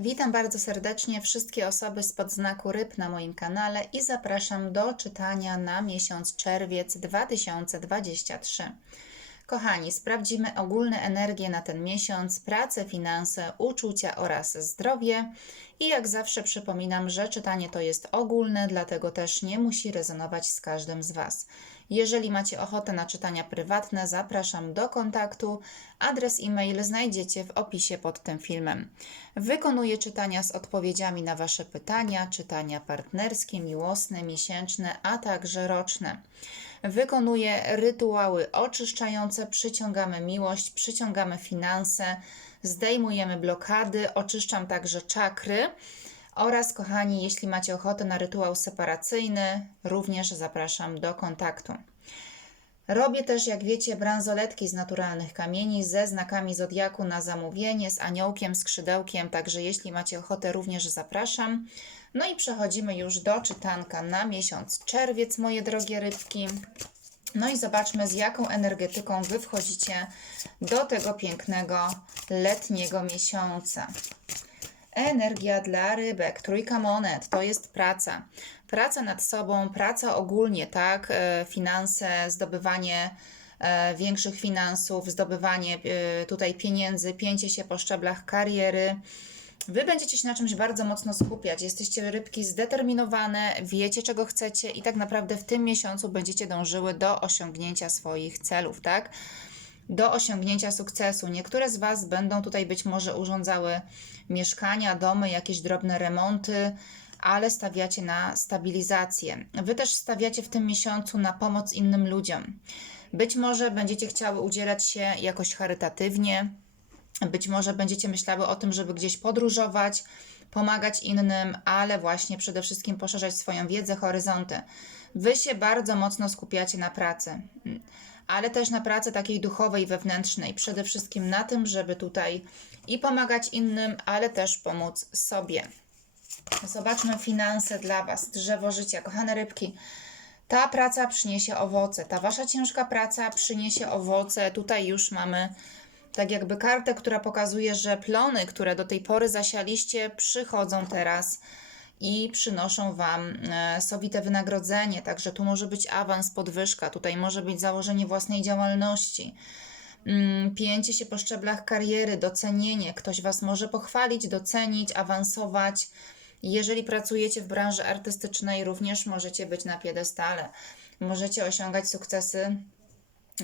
Witam bardzo serdecznie wszystkie osoby spod znaku ryb na moim kanale i zapraszam do czytania na miesiąc czerwiec 2023. Kochani, sprawdzimy ogólne energie na ten miesiąc, pracę, finanse, uczucia oraz zdrowie. I jak zawsze przypominam, że czytanie to jest ogólne, dlatego też nie musi rezonować z każdym z Was. Jeżeli macie ochotę na czytania prywatne, zapraszam do kontaktu. Adres e-mail znajdziecie w opisie pod tym filmem. Wykonuję czytania z odpowiedziami na Wasze pytania, czytania partnerskie, miłosne, miesięczne, a także roczne. Wykonuję rytuały oczyszczające, przyciągamy miłość, przyciągamy finanse, zdejmujemy blokady, oczyszczam także czakry. Oraz, kochani, jeśli macie ochotę na rytuał separacyjny, również zapraszam do kontaktu. Robię też, jak wiecie, bransoletki z naturalnych kamieni ze znakami zodiaku na zamówienie, z aniołkiem, skrzydełkiem, także jeśli macie ochotę, również zapraszam. No i przechodzimy już do czytanka na miesiąc czerwiec, moje drogie rybki. No i zobaczmy, z jaką energetyką Wy wchodzicie do tego pięknego letniego miesiąca. Energia dla rybek, trójka monet, to jest praca. Praca nad sobą, praca ogólnie, tak? E, Finanse, zdobywanie e, większych finansów, zdobywanie e, tutaj pieniędzy, pięcie się po szczeblach kariery. Wy będziecie się na czymś bardzo mocno skupiać. Jesteście rybki zdeterminowane, wiecie czego chcecie i tak naprawdę w tym miesiącu będziecie dążyły do osiągnięcia swoich celów, tak? do osiągnięcia sukcesu. Niektóre z Was będą tutaj być może urządzały mieszkania, domy, jakieś drobne remonty, ale stawiacie na stabilizację. Wy też stawiacie w tym miesiącu na pomoc innym ludziom. Być może będziecie chciały udzielać się jakoś charytatywnie, być może będziecie myślały o tym, żeby gdzieś podróżować, pomagać innym, ale właśnie przede wszystkim poszerzać swoją wiedzę, horyzonty. Wy się bardzo mocno skupiacie na pracy ale też na pracy takiej duchowej, wewnętrznej. Przede wszystkim na tym, żeby tutaj i pomagać innym, ale też pomóc sobie. Zobaczmy finanse dla Was, drzewo życia, kochane rybki. Ta praca przyniesie owoce, ta Wasza ciężka praca przyniesie owoce. Tutaj już mamy tak jakby kartę, która pokazuje, że plony, które do tej pory zasialiście, przychodzą teraz i przynoszą Wam e, sowite wynagrodzenie. Także tu może być awans, podwyżka, tutaj może być założenie własnej działalności. Mm, pięcie się po szczeblach kariery, docenienie. Ktoś Was może pochwalić, docenić, awansować. Jeżeli pracujecie w branży artystycznej, również możecie być na piedestale. Możecie osiągać sukcesy,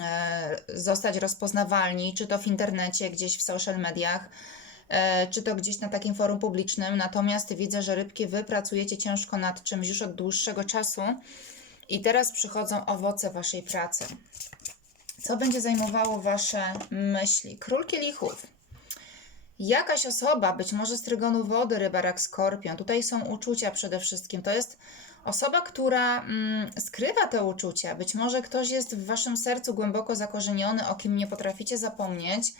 e, zostać rozpoznawalni, czy to w internecie, gdzieś w social mediach E, czy to gdzieś na takim forum publicznym. Natomiast widzę, że rybki wy pracujecie ciężko nad czymś już od dłuższego czasu i teraz przychodzą owoce waszej pracy. Co będzie zajmowało wasze myśli? Król kielichów. Jakaś osoba, być może z trygonu wody, rybarak, skorpion. Tutaj są uczucia przede wszystkim. To jest osoba, która mm, skrywa te uczucia. Być może ktoś jest w waszym sercu głęboko zakorzeniony, o kim nie potraficie zapomnieć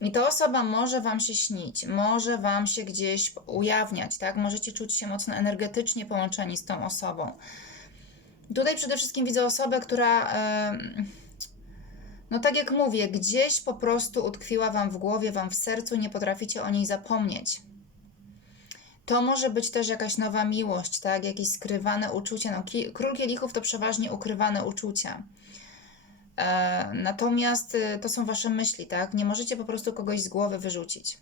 i ta osoba może Wam się śnić, może Wam się gdzieś ujawniać, tak? Możecie czuć się mocno energetycznie połączeni z tą osobą. Tutaj przede wszystkim widzę osobę, która, no tak jak mówię, gdzieś po prostu utkwiła Wam w głowie, Wam w sercu, nie potraficie o niej zapomnieć. To może być też jakaś nowa miłość, tak? Jakieś skrywane uczucia. No, król kielichów to przeważnie ukrywane uczucia. E, natomiast y, to są wasze myśli, tak? Nie możecie po prostu kogoś z głowy wyrzucić.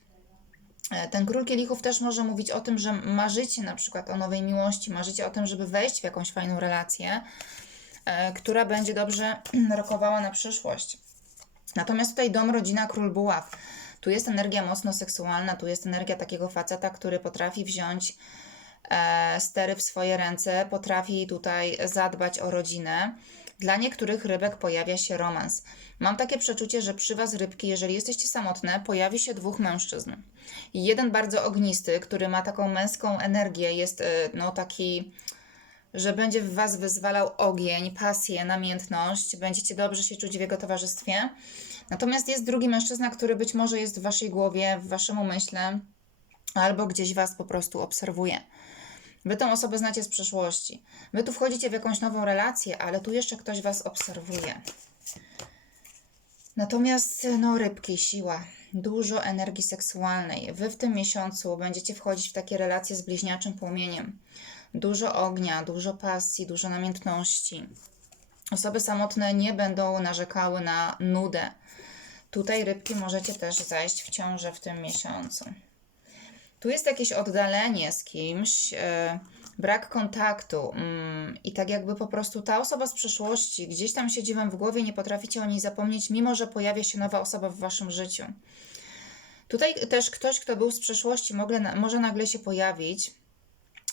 E, ten król kielichów też może mówić o tym, że marzycie na przykład o nowej miłości, marzycie o tym, żeby wejść w jakąś fajną relację, która będzie dobrze rokowała na przyszłość. Natomiast tutaj dom, rodzina, król buław. Tu jest energia mocno seksualna, tu jest energia takiego faceta, który potrafi wziąć stery w swoje ręce, potrafi tutaj zadbać o rodzinę. Dla niektórych rybek pojawia się romans. Mam takie przeczucie, że przy Was rybki, jeżeli jesteście samotne, pojawi się dwóch mężczyzn. Jeden bardzo ognisty, który ma taką męską energię, jest y, no taki że będzie w Was wyzwalał ogień, pasję, namiętność, będziecie dobrze się czuć w jego towarzystwie. Natomiast jest drugi mężczyzna, który być może jest w Waszej głowie, w Waszym umyśle, albo gdzieś Was po prostu obserwuje. Wy tą osobę znacie z przeszłości. Wy tu wchodzicie w jakąś nową relację, ale tu jeszcze ktoś Was obserwuje. Natomiast, no, rybki, siła. dużo energii seksualnej. Wy w tym miesiącu będziecie wchodzić w takie relacje z bliźniaczym płomieniem. Dużo ognia, dużo pasji, dużo namiętności. Osoby samotne nie będą narzekały na nudę. Tutaj rybki możecie też zajść w ciążę w tym miesiącu. Tu jest jakieś oddalenie z kimś, yy, brak kontaktu yy, i tak jakby po prostu ta osoba z przeszłości gdzieś tam siedzi wam w głowie, nie potraficie o niej zapomnieć, mimo że pojawia się nowa osoba w waszym życiu. Tutaj też ktoś, kto był z przeszłości, może nagle się pojawić,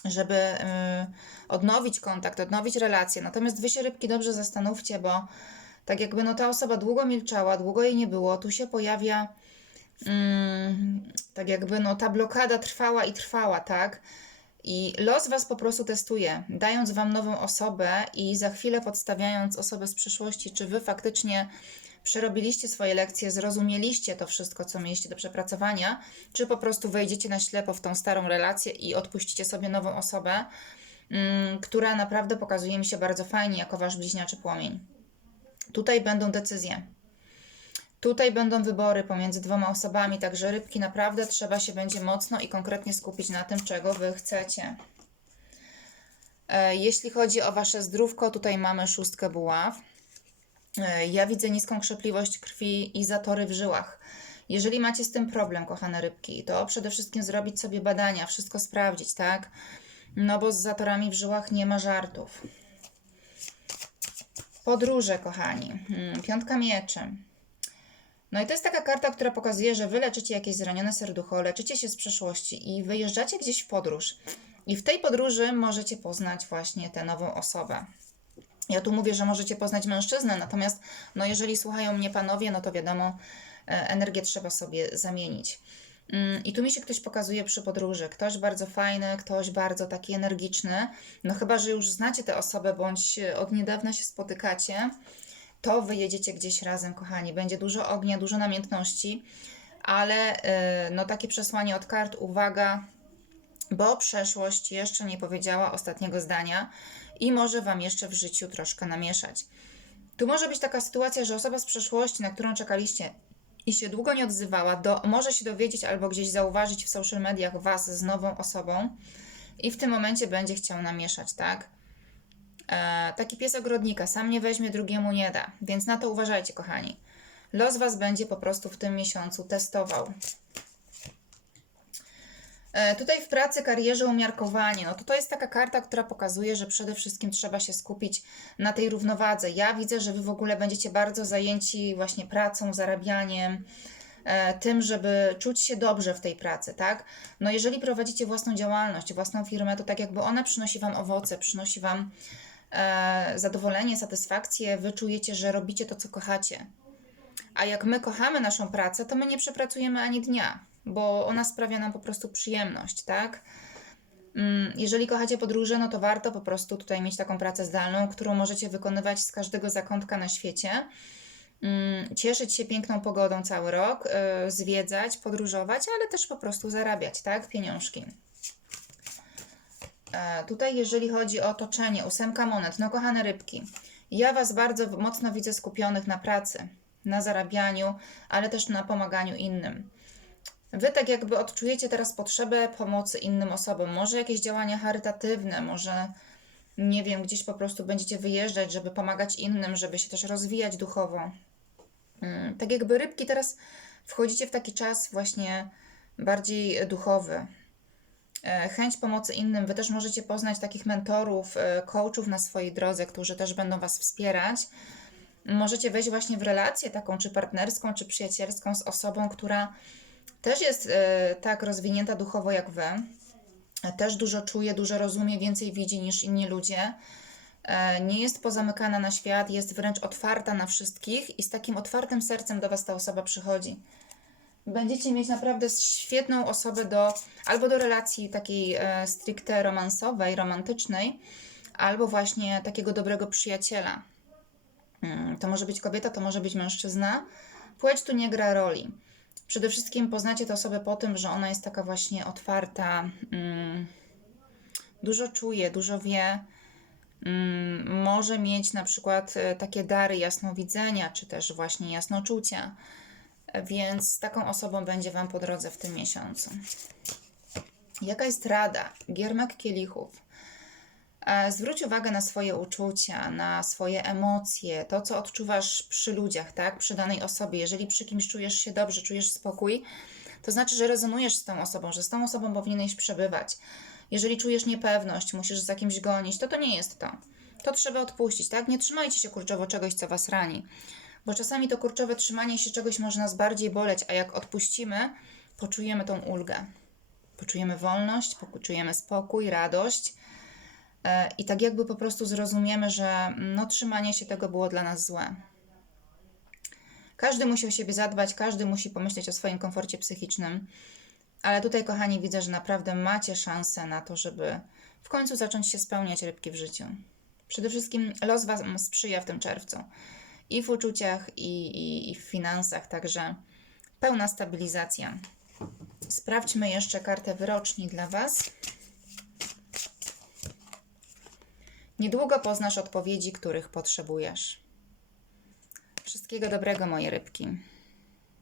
żeby yy, odnowić kontakt, odnowić relacje. Natomiast wy się rybki dobrze zastanówcie, bo tak jakby no ta osoba długo milczała, długo jej nie było, tu się pojawia mm, tak jakby no ta blokada trwała i trwała, tak? I los was po prostu testuje, dając wam nową osobę i za chwilę podstawiając osobę z przyszłości, czy wy faktycznie przerobiliście swoje lekcje, zrozumieliście to wszystko, co mieliście do przepracowania, czy po prostu wejdziecie na ślepo w tą starą relację i odpuścicie sobie nową osobę, mm, która naprawdę pokazuje mi się bardzo fajnie jako wasz bliźniaczy płomień. Tutaj będą decyzje. Tutaj będą wybory pomiędzy dwoma osobami, także rybki naprawdę trzeba się będzie mocno i konkretnie skupić na tym, czego wy chcecie. E, Jeśli chodzi o wasze zdrówko, tutaj mamy szóstkę buław. E, Ja widzę niską krzepliwość krwi i zatory w żyłach. Jeżeli macie z tym problem, kochane rybki, to przede wszystkim zrobić sobie badania, wszystko sprawdzić, tak? No bo z zatorami w żyłach nie ma żartów. Podróże, kochani. Hmm, Piątka mieczy. No i to jest taka karta, która pokazuje, że wy leczycie jakieś zranione serducho, leczycie się z przeszłości i wyjeżdżacie gdzieś w podróż. I w tej podróży możecie poznać właśnie tę nową osobę. Ja tu mówię, że możecie poznać mężczyznę, natomiast no jeżeli słuchają mnie panowie, no to wiadomo, e, energię trzeba sobie zamienić. Mm, I tu mi się ktoś pokazuje przy podróży. Ktoś bardzo fajny, ktoś bardzo taki energiczny. No chyba, że już znacie tę osobę, bądź e, od niedawna się spotykacie, to wyjedziecie gdzieś razem, kochani. Będzie dużo ognia, dużo namiętności, ale e, no takie przesłanie od kart, uwaga, bo przeszłość jeszcze nie powiedziała ostatniego zdania i może Wam jeszcze w życiu troszkę namieszać. Tu może być taka sytuacja, że osoba z przeszłości, na którą czekaliście i się długo nie odzywała, do, może się dowiedzieć albo gdzieś zauważyć w social mediach Was z nową osobą i w tym momencie będzie chciał namieszać, tak? E, taki pies ogrodnika sam nie weźmie, drugiemu nie da, więc na to uważajcie, kochani. Los Was będzie po prostu w tym miesiącu testował. E, Tutaj w pracy, karierze, umiarkowanie. No to to jest taka karta, która pokazuje, że przede wszystkim trzeba się skupić na tej równowadze. Ja widzę, że Wy w ogóle będziecie bardzo zajęci właśnie pracą, zarabianiem, e, tym, żeby czuć się dobrze w tej pracy, tak? No jeżeli prowadzicie własną działalność, własną firmę, to tak jakby ona przynosi Wam owoce, przynosi Wam e, zadowolenie, satysfakcję, Wy czujecie, że robicie to, co kochacie. A jak my kochamy naszą pracę, to my nie przepracujemy ani dnia, bo ona sprawia nam po prostu przyjemność, tak? Mm, Jeżeli kochacie podróże, no to warto po prostu tutaj mieć taką pracę zdalną, którą możecie wykonywać z każdego zakątka na świecie. Mm, Cieszyć się piękną pogodą cały rok, yy, zwiedzać, podróżować, ale też po prostu zarabiać, tak? Pieniążki. E, Tutaj, jeżeli chodzi o otoczenie, ósemka monet, no kochane rybki, ja Was bardzo mocno widzę skupionych na pracy, na zarabianiu, ale też na pomaganiu innym. Wy tak jakby odczujecie teraz potrzebę pomocy innym osobom, może jakieś działania charytatywne, może nie wiem, gdzieś po prostu będziecie wyjeżdżać, żeby pomagać innym, żeby się też rozwijać duchowo. Mm, Tak jakby rybki teraz wchodzicie w taki czas właśnie bardziej duchowy, e, chęć pomocy innym. Wy też możecie poznać takich mentorów, e, coachów na swojej drodze, którzy też będą Was wspierać. Możecie wejść właśnie w relację taką, czy partnerską, czy przyjacielską z osobą, która też jest e, tak rozwinięta duchowo jak Wy. E, Też dużo czuje, dużo rozumie, więcej widzi niż inni ludzie. E, Nie jest pozamykana na świat, jest wręcz otwarta na wszystkich i z takim otwartym sercem do Was ta osoba przychodzi będziecie mieć naprawdę świetną osobę do albo do relacji takiej stricte romansowej, romantycznej, albo właśnie takiego dobrego przyjaciela. Mm, To może być kobieta, to może być mężczyzna. Płeć tu nie gra roli. Przede wszystkim poznacie tę osobę po tym, że ona jest taka właśnie otwarta, mm, dużo czuje, dużo wie, mm, może mieć na przykład e, takie dary jasnowidzenia, czy też właśnie jasnoczucia. więc z taką osobą będzie Wam po drodze w tym miesiącu. Jaka jest rada? Giermek kielichów. E, Zwróć uwagę na swoje uczucia, na swoje emocje, to co odczuwasz przy ludziach, tak? Przy danej osobie. Jeżeli przy kimś czujesz się dobrze, czujesz spokój, to znaczy, że rezonujesz z tą osobą, że z tą osobą powinieneś przebywać. Jeżeli czujesz niepewność, musisz za kimś gonić, to to nie jest to. To trzeba odpuścić, tak? Nie trzymajcie się kurczowo czegoś, co was rani. Bo czasami to kurczowe trzymanie się czegoś może nas bardziej boleć, a jak odpuścimy, poczujemy tą ulgę. Poczujemy wolność, poczujemy spokój, radość. E, I tak jakby po prostu zrozumiemy, że no, trzymanie się tego było dla nas złe. Każdy musi o siebie zadbać, każdy musi pomyśleć o swoim komforcie psychicznym. Ale tutaj, kochani, widzę, że naprawdę macie szansę na to, żeby w końcu zacząć się spełniać rybki w życiu. Przede wszystkim los Wam sprzyja w tym czerwcu. I w uczuciach, i, i, i w finansach, także pełna stabilizacja. Sprawdźmy jeszcze kartę wyroczni dla Was. Niedługo poznasz odpowiedzi, których potrzebujesz. Wszystkiego dobrego, moje rybki.